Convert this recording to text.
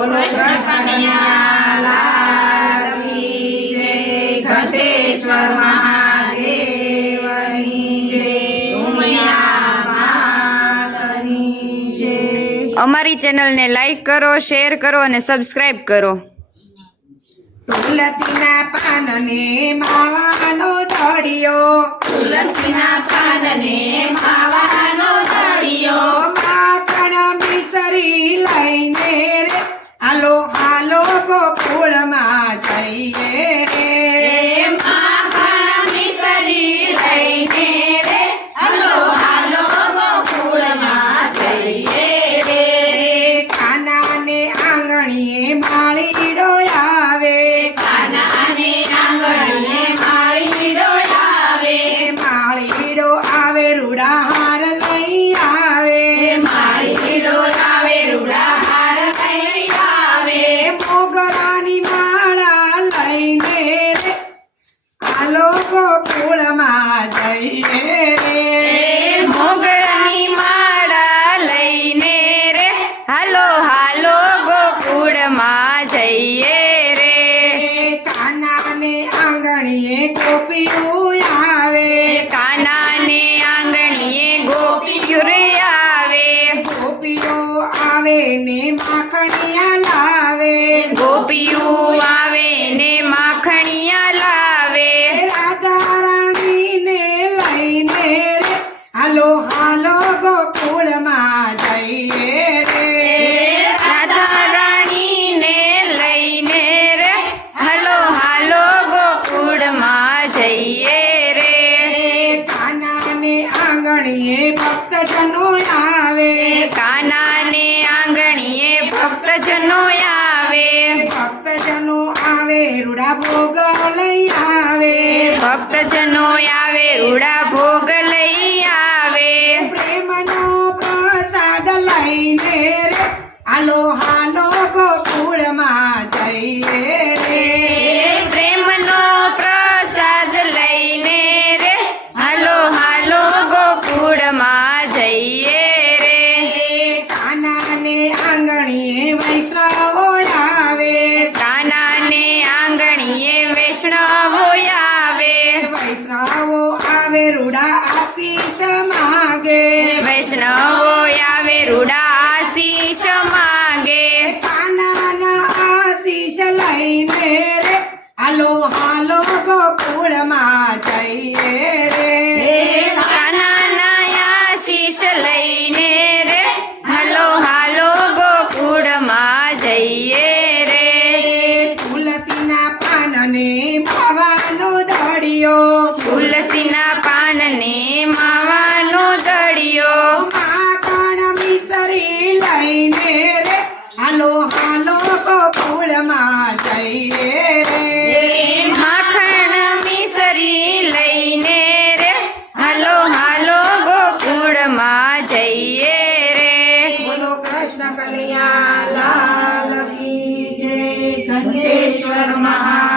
कृष्ण कन्हैया लाल की जय। घंटेश्वर महादेवनी जय। उमिया मातनी जय। અમારી ચેનલને લાઈક કરો, શેર કરો અને સબસ્ક્રાઇબ કરો. તુલસીના પાનને માવાનો દળિયો, તુલસીના પાનને માવાનો દળિયો, માખણ મિસરી લઈને રે હાલો હાલો ગોકુળમાં જઈએ રે. માખણ મિસરી લઈને રે હાલો હાલો ગોકુળમાં જઈએ રે. કાનાને આંગણીએ માળીડો આવે, કાનાને આંગણીએ માળીડો આવે, માળીડો આવે રૂડા હાર લઈ આવે, માળીડો આવે રૂડા હાર લઈ આવે. મોગરાની માળા લઈને રે હાલો ગોકુળમાં જઈએ રે. મોગરાની માળા લઈને રે હાલો હાલો ગોકુળમાં જઈએ રે. કાનાને આંગણીએ ગોપીઓ આવે, કાનાને આંગણીએ ગોપીઓ રે આવે, ગોપીઓ આવે ને માખણિયા લાવે, ગોપીઓ આવે ને માખણિયા લાવે. રાધા રાણીને લઈને રે હાલો હાલો ગોકુળમાં જઈએ રે. રાધા રાણીને લઈને રે હાલો હાલો ગોકુળમાં જઈએ રે. કાનાને આંગણીએ ભક્તજનો આવે, કાનાને આંગણીએ ભક્તજનો આવે, ભક્તજનો આવે રૂડા ભોગ લઈ આવે, ભક્તજનો આવે રૂડા ભોગ લઈ આવે. પ્રેમનો પ્રસાદ લઈને રે હાલો હાલો ગોકુળમાં જઈએ રે. પ્રેમનો પ્રસાદ લઈને રે હાલો હાલો ગોકુળમાં જઈએ રે. કાનાને આંગણીએ વૈષ્ણવો આવે, કાનાને આંગણીએ વૈષ્ણવો આવે, વૈષ્ણવો આવે રૂડા આશીષ માગે, વૈષ્ણવો આવે રૂડા આશીષ માગે. કાનાના આશીષ લઈને રે હાલો હાલો ગોકુળમાં જઈએ રે. કાનાના આશીષ લઈને રે હાલો હાલો ગોકુળમાં જઈએ રે. તુલસીના પાનને માવાનો દળિયો, તુલસીના પાનને માવાનો દળિયો, માખણ મિસરી લઈને રે હાલો હાલો ગોકુળમાં જઈએ રે. માખણ મિસરી લઈને રે હાલો હાલો ગોકુળમાં જઈએ રે. બોલો કૃષ્ણ કનૈયા લાલ કી જય. ઘંટેશ્વર મહા